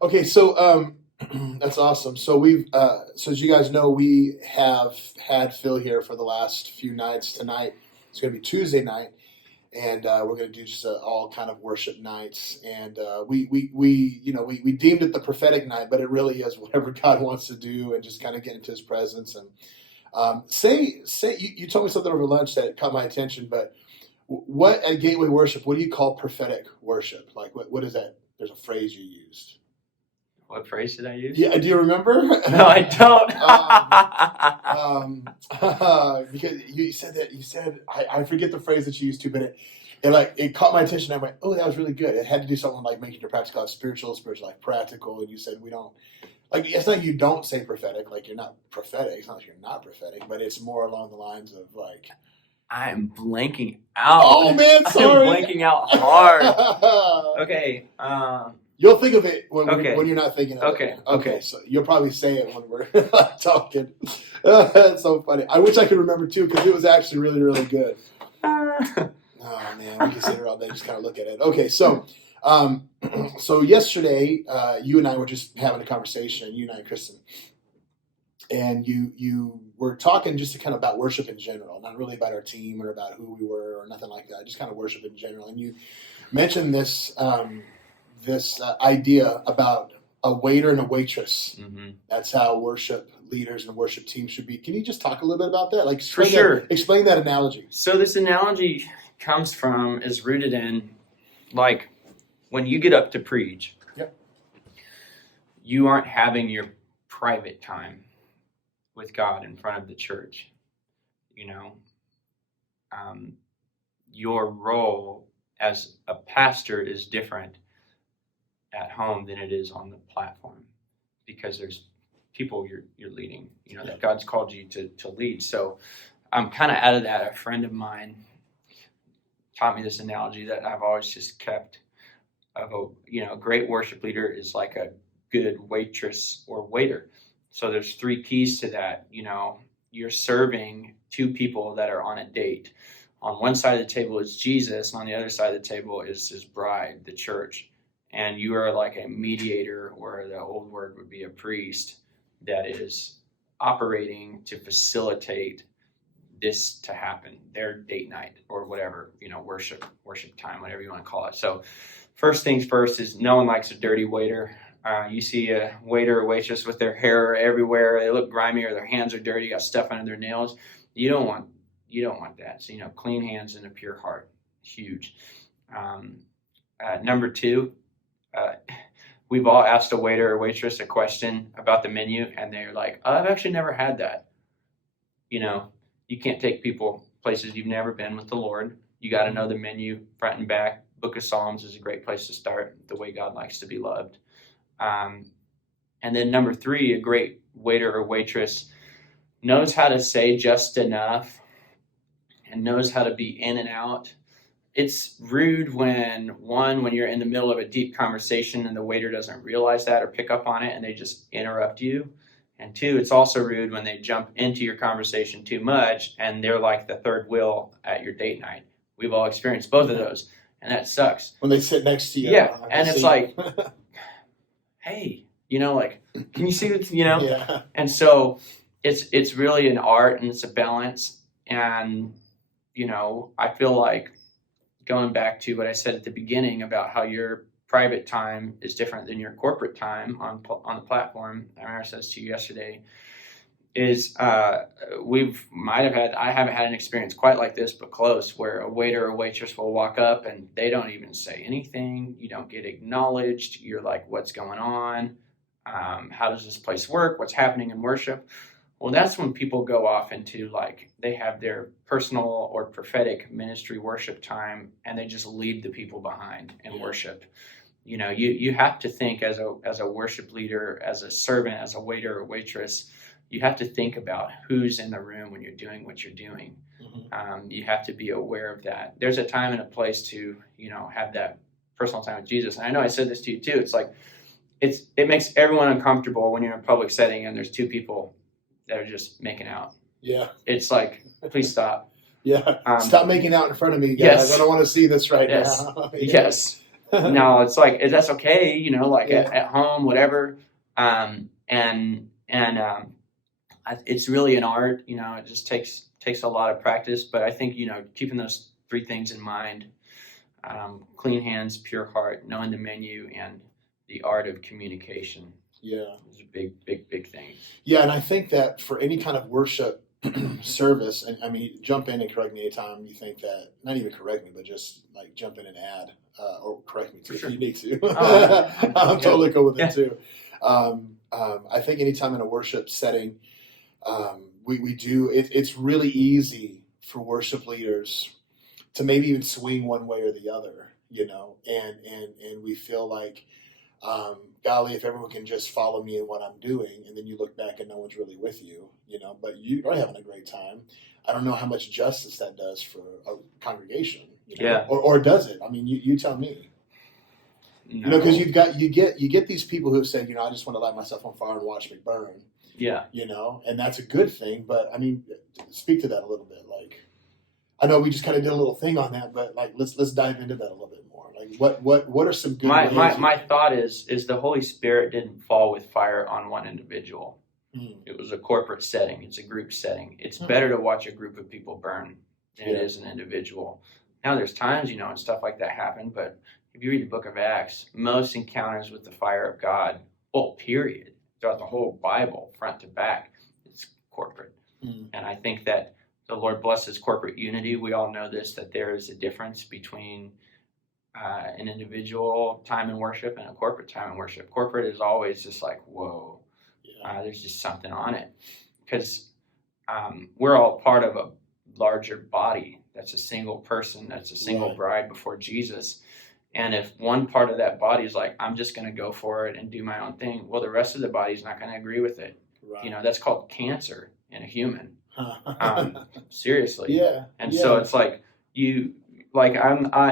Okay, so that's awesome. So so as you guys know, we have had Phil here for the last few nights. Tonight it's going to be Tuesday night, and we're going to do just all kind of worship nights. And we deemed it the prophetic night, but it really is whatever God wants to do, and just kind of get into His presence. And you told me something over lunch that caught my attention. But what at Gateway Worship? What do you call prophetic worship? Like what is that? There's a phrase you used. What phrase did I use? Yeah, do you remember? No, I don't. Because you said I forget the phrase that you used to, but it caught my attention. I went, oh, that was really good. It had to do something like making your practical life spiritual life practical. And you said we don't it's not you don't say prophetic, like you're not prophetic. It's not like you're not prophetic, but it's more along the lines of like. I'm blanking out. Oh man, sorry. I'm blanking out hard. Okay. You'll think of it when you're not thinking of it. Okay. So you'll probably say it when we're talking. That's so funny. I wish I could remember too, because it was actually really, really good. Oh man, we can sit here all day just kind of look at it. Okay, so so yesterday you and I were just having a conversation, you and I, Kristen, and you were talking just to kind of about worship in general, not really about our team or about who we were or nothing like that, just kind of worship in general. And you mentioned this idea about a waiter and a waitress. Mm-hmm. That's how worship leaders and worship teams should be. Can you just talk a little bit about that? Like, for sure. Explain that analogy. So this analogy is rooted in, like, when you get up to preach, yep, you aren't having your private time with God in front of the church. Your role as a pastor is different at home than it is on the platform, because there's people you're leading, that God's called you to lead. So I'm kind of out of that. A friend of mine taught me this analogy that I've always just kept of a great worship leader is like a good waitress or waiter. So there's three keys to that. You're serving two people that are on a date. On one side of the table is Jesus, and on the other side of the table is His bride, the church. And you are like a mediator, or the old word would be a priest, that is operating to facilitate this to happen, their date night or whatever, worship time, whatever you want to call it. So first things first is no one likes a dirty waiter. You see a waiter or waitress with their hair everywhere, they look grimy, or their hands are dirty, got stuff under their nails. You don't want that. So, clean hands and a pure heart, huge. Number two, we've all asked a waiter or waitress a question about the menu, and they're like, oh, I've actually never had that. You can't take people places you've never been with the Lord. You got to know the menu front and back. Book of Psalms is a great place to start, the way God likes to be loved. And then number three, a great waiter or waitress knows how to say just enough and knows how to be in and out. It's rude when you're in the middle of a deep conversation and the waiter doesn't realize that or pick up on it and they just interrupt you. And two, it's also rude when they jump into your conversation too much and they're like the third wheel at your date night. We've all experienced both of those, and that sucks. When they sit next to you. Yeah, and it's like, hey, can you see it? Yeah. And so it's really an art and it's a balance. And, I feel like, going back to what I said at the beginning about how your private time is different than your corporate time on the platform. I remember I said this to you yesterday, is I haven't had an experience quite like this, but close, where a waiter or waitress will walk up and they don't even say anything. You don't get acknowledged. You're like, what's going on? How does this place work? What's happening in worship? Well, that's when people go off into they have their personal or prophetic ministry worship time, and they just leave the people behind in worship. You have to think as a worship leader, as a servant, as a waiter or waitress, you have to think about who's in the room when you're doing what you're doing. Mm-hmm. You have to be aware of that. There's a time and a place to, have that personal time with Jesus. And I know I said this to you too. It's like, it makes everyone uncomfortable when you're in a public setting and there's two people that are just making out. Yeah. It's like, please stop. Yeah. Stop making out in front of me, guys. Yes. I don't want to see this right now. Yes. no, it's like that's okay, you know, like Yeah. at home, whatever. It's really an art, you know. It just takes a lot of practice, but I think, you know, keeping those three things in mind: clean hands, pure heart, knowing the menu, and the art of communication. Yeah. Those are big things. Yeah, and I think that for any kind of worship service, and I mean, jump in and correct me anytime you think that, not even correct me, but just like jump in and add, or correct me too if Sure. you need to. Oh, I'm totally cool with yeah. it too. I think anytime in a worship setting, we do, it's really easy for worship leaders to maybe even swing one way or the other, you know, and we feel like, golly, if everyone can just follow me in what I'm doing, and then you look back and no one's really with you, you know, but you are having a great time. I don't know how much justice that does for a congregation, you know? Yeah. Or does it? I mean, you tell me. No. You know, because you get these people who say, you know, I just want to light myself on fire and watch me burn. Yeah. You know, and that's a good thing. But I mean, speak to that a little bit. Like, I know we just kind of did a little thing on that, but like, let's dive into that a little bit more. Like, what are some good ways? My thought is the Holy Spirit didn't fall with fire on one individual. It was a corporate setting. It's a group setting. It's better to watch a group of people burn than it is an individual. Now, there's times, you know, and stuff like that happen, but if you read the book of Acts, most encounters with the fire of God, well, period, throughout the whole Bible, front to back, it's corporate. And I think that the Lord blesses corporate unity. We all know this, that there is a difference between an individual time in worship and a corporate time in worship. Corporate is always just like, whoa, there's just something on it. Because we're all part of a larger body. That's a single person. That's a single bride before Jesus. And if one part of that body is like, I'm just going to go for it and do my own thing, well, the rest of the body is not going to agree with it. Right. You know, that's called cancer in a human. Seriously. Yeah. And so it's like you, like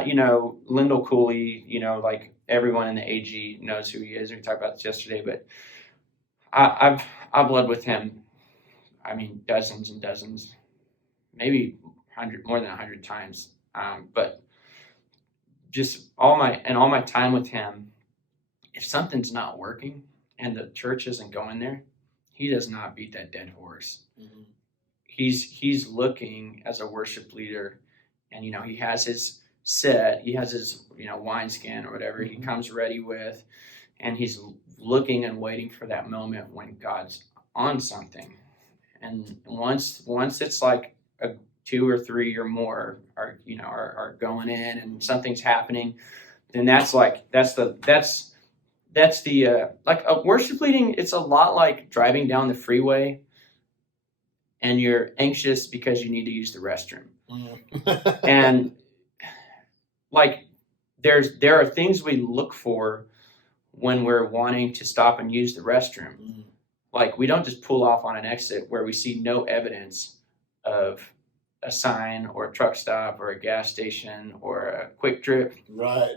you know, Lyndall Cooley, you know, like everyone in the AG knows who he is. We talked about this yesterday, but I've led with him. I mean, dozens and dozens, maybe more than 100 times. But just all my time with him, if something's not working and the church isn't going there, he does not beat that dead horse. Mm-hmm. He's looking as a worship leader, and you know, he has his set, he has his, you know, wineskin or whatever he comes ready with, and he's looking and waiting for that moment when God's on something. And once it's like a 2 or 3 or more are going in and something's happening, then that's the like worship leading. It's a lot like driving down the freeway and you're anxious because you need to use the restroom. And like there are things we look for when we're wanting to stop and use the restroom. Like, we don't just pull off on an exit where we see no evidence of a sign or a truck stop or a gas station or a Quick Trip. Right.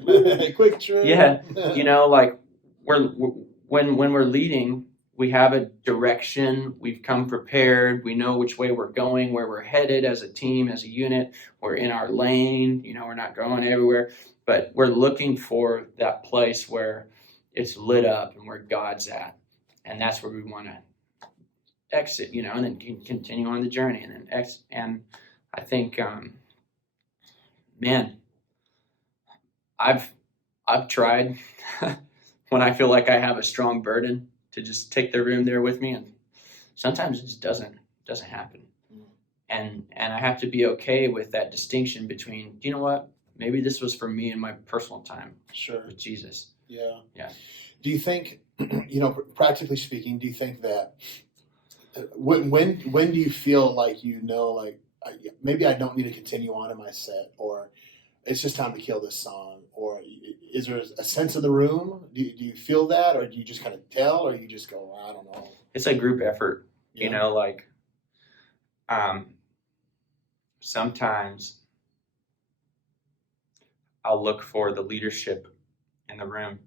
Quick Trip. Yeah. You know, like when we're leading, we have a direction. We've come prepared. We know which way we're going, where we're headed as a team, as a unit. We're in our lane. You know, we're not going everywhere, but we're looking for that place where it's lit up and where God's at. And that's where we want to exit, you know, and then continue on the journey. And then and I think, man, I've tried when I feel like I have a strong burden to just take the room there with me, and sometimes it just doesn't happen. And I have to be okay with that distinction between, you know what, maybe this was for me in my personal time with Jesus. Yeah. Do you think, you know, practically speaking, do you think that when do you feel like, you know, like maybe I don't need to continue on in my set, or it's just time to kill this song, or is there a sense of the room? Do you feel that, or do you just kind of tell, or you just go, I don't know? It's a group effort, you know, like sometimes I'll look for the leadership in the room.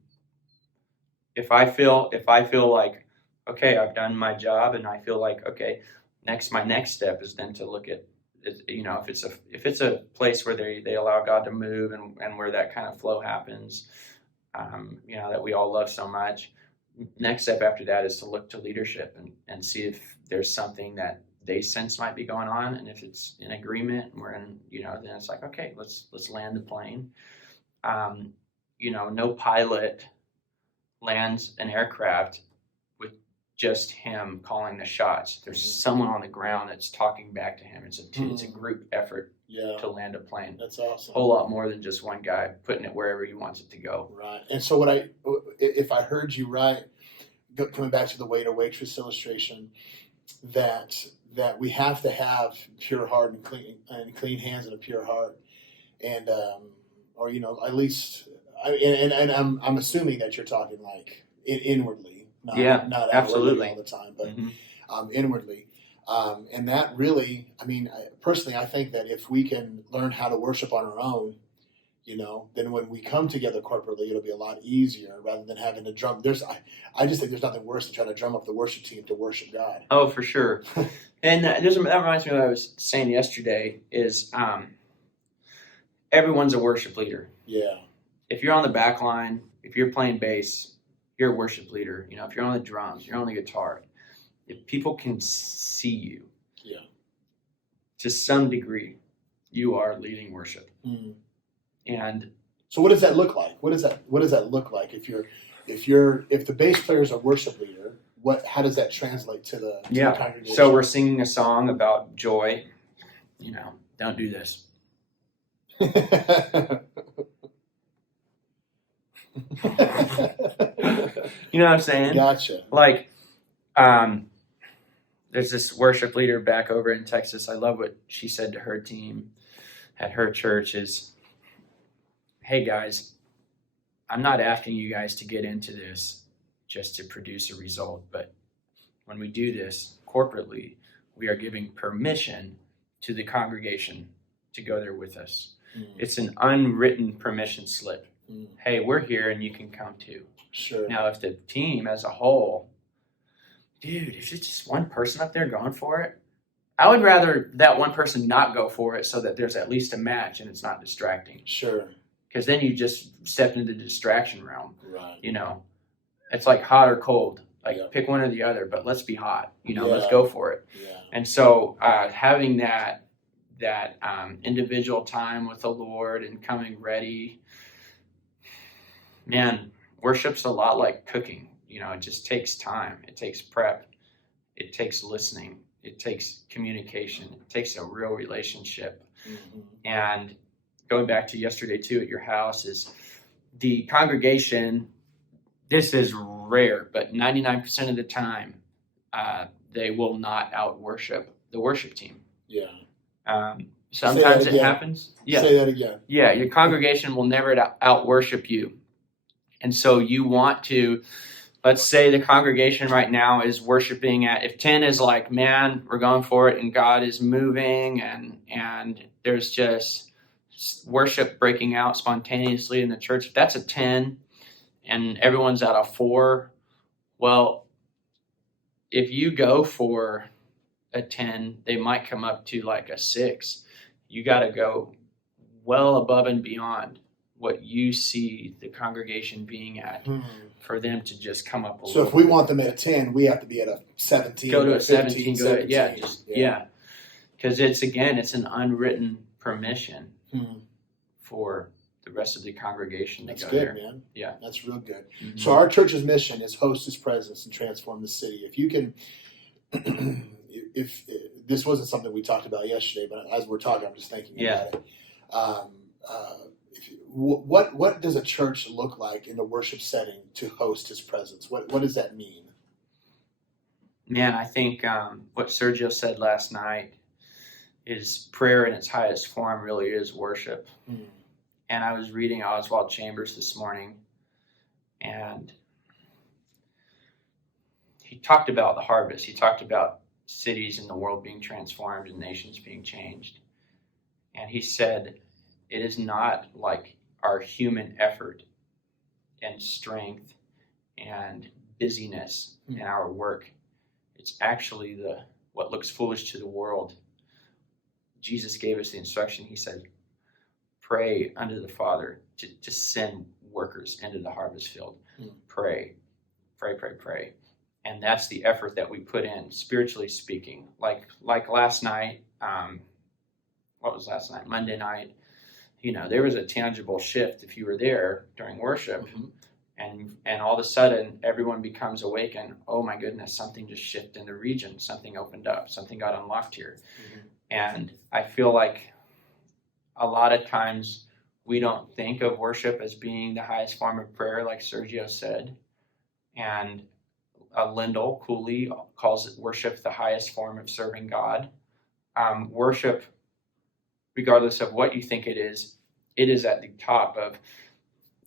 If I feel like, okay, I've done my job, and I feel like, okay, my next step is then to look at if it's a place where they allow God to move and where that kind of flow happens, that we all love so much. Next step after that is to look to leadership and see if there's something that they sense might be going on, and if it's in agreement and we're in, then it's like, okay, let's land the plane. No pilot lands an aircraft with just him calling the shots. There's someone on the ground that's talking back to him. It's a group effort to land a plane. That's awesome. A whole lot more than just one guy putting it wherever he wants it to go. Right. And so if I heard you right, coming back to the waiter waitress illustration, that we have to have pure heart and clean hands and a pure heart, and or at least, I'm assuming that you're talking like inwardly, not absolutely outwardly all the time, but inwardly, and that really, personally, I think that if we can learn how to worship on our own, then when we come together corporately, it'll be a lot easier rather than having to drum. I just think there's nothing worse than trying to drum up the worship team to worship God. Oh, for sure. And that reminds me of what I was saying yesterday is everyone's a worship leader. Yeah. If you're on the back line, if you're playing bass, you're a worship leader. If you're on the drums, you're on the guitar. If people can see you, to some degree, you are leading worship. Mm. And so, what does that look like? What does that look like if the bass player is a worship leader? How does that translate to the congregation? So we're singing a song about joy. Don't do this. You know what I'm saying? Gotcha. Like, there's this worship leader back over in Texas. I love what she said to her team at her church is, hey guys, I'm not asking you guys to get into this just to produce a result, but when we do this corporately, we are giving permission to the congregation to go there with us. Mm. It's an unwritten permission slip. Mm. Hey, we're here and you can come too. Sure. Now, if the team as a whole, dude, if it's just one person up there going for it, I would rather that one person not go for it so that there's at least a match and it's not distracting. Sure. Because then you just stepped into the distraction realm. Right. It's like hot or cold. Like pick one or the other, but let's be hot. Let's go for it. Yeah. And so having that individual time with the Lord and coming ready, man, worship's a lot like cooking. It just takes time. It takes prep. It takes listening. It takes communication. It takes a real relationship. Mm-hmm. And going back to yesterday too at your house is the congregation, this is rare, but 99% of the time they will not out worship the worship team. Yeah. Sometimes it happens. Yeah. Say that again. Yeah, your congregation will never out worship you. And so you want to, let's say the congregation right now is worshiping if 10 is like, man, we're going for it and God is moving and there's just worship breaking out spontaneously in the church. If that's a 10 and everyone's at a 4, well, if you go for a 10, they might come up to like a 6. You got to go well above and beyond what you see the congregation being at for them to just come up a little. So if we want them at a 10, we have to be at a 17. Go to a 17. Because it's an unwritten permission for the rest of the congregation to go there. That's good, man. Yeah. That's real good. Mm-hmm. So our church's mission is host His presence and transform the city. If you can, if this wasn't something we talked about yesterday, but as we're talking, I'm just thinking about it. What does a church look like in the worship setting to host His presence? What does that mean? Man, I think what Sergio said last night is prayer in its highest form really is worship. Mm. And I was reading Oswald Chambers this morning, and he talked about the harvest. He talked about cities in the world being transformed and nations being changed. And he said, it is not like our human effort and strength and busyness in our work. It's actually what looks foolish to the world. Jesus gave us the instruction. He said, pray unto the Father to send workers into the harvest field. Pray, pray, pray, pray. And that's the effort that we put in, spiritually speaking. Like last night, what was last night? Monday night. There was a tangible shift if you were there during worship. And all of a sudden, everyone becomes awakened. Oh my goodness, something just shifted in the region. Something opened up. Something got unlocked here. And I feel like a lot of times we don't think of worship as being the highest form of prayer, like Sergio said. And Lyndall Cooley calls it worship the highest form of serving God. Worship, regardless of what you think it is at the top of,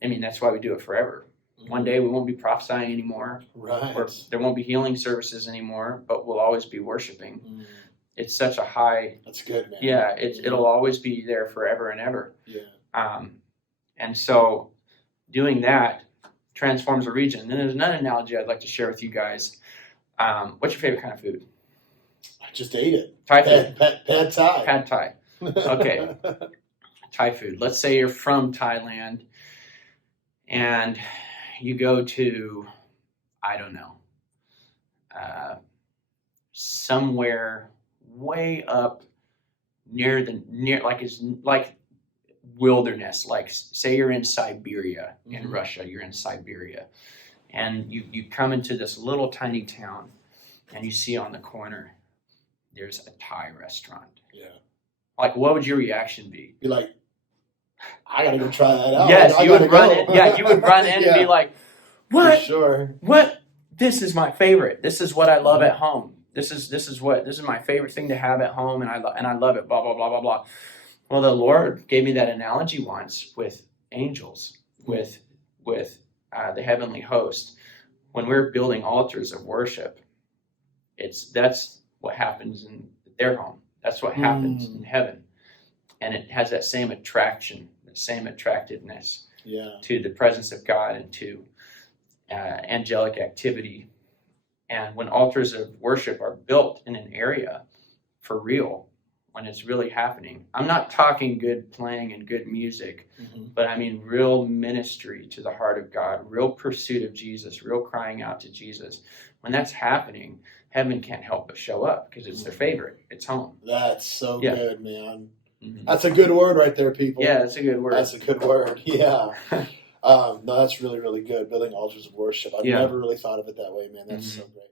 that's why we do it forever. One day we won't be prophesying anymore. Right. Or there won't be healing services anymore, but we'll always be worshiping. It's such a high... That's good, man. Yeah, it'll always be there forever and ever. Yeah. And so doing that transforms a region. And then there's another analogy I'd like to share with you guys. What's your favorite kind of food? I just ate it. Thai food. Pad Thai. Pad Thai. Okay. Thai food. Let's say you're from Thailand and you go to, I don't know, somewhere way up near like wilderness. Like say you're in Siberia, in Russia, you're in Siberia, and you come into this little tiny town, and you see on the corner there's a Thai restaurant. Yeah. Like, what would your reaction be? Be like, I gotta go try that out. Yes, you would run in. Yeah, you would run in and be like, "What? For sure. What? This is my favorite. This is what I love at home. This is my favorite thing to have at home, and I love it." Blah blah blah blah blah. Well, the Lord gave me that analogy once with angels, with the heavenly host. When we're building altars of worship, that's what happens in their home. That's what happens in heaven, and it has that same attraction, the same attractiveness to the presence of God and to angelic activity. And when altars of worship are built in an area for real, when it's really happening, I'm not talking good playing and good music, but I mean real ministry to the heart of God, real pursuit of Jesus, real crying out to Jesus. When that's happening, heaven can't help but show up because it's their favorite. It's home. That's so good, man. Mm-hmm. That's a good word right there, people. Yeah, that's a good word. That's a good word. Yeah. No, that's really, really good. Building altars of worship. I've never really thought of it that way, man. That's so great.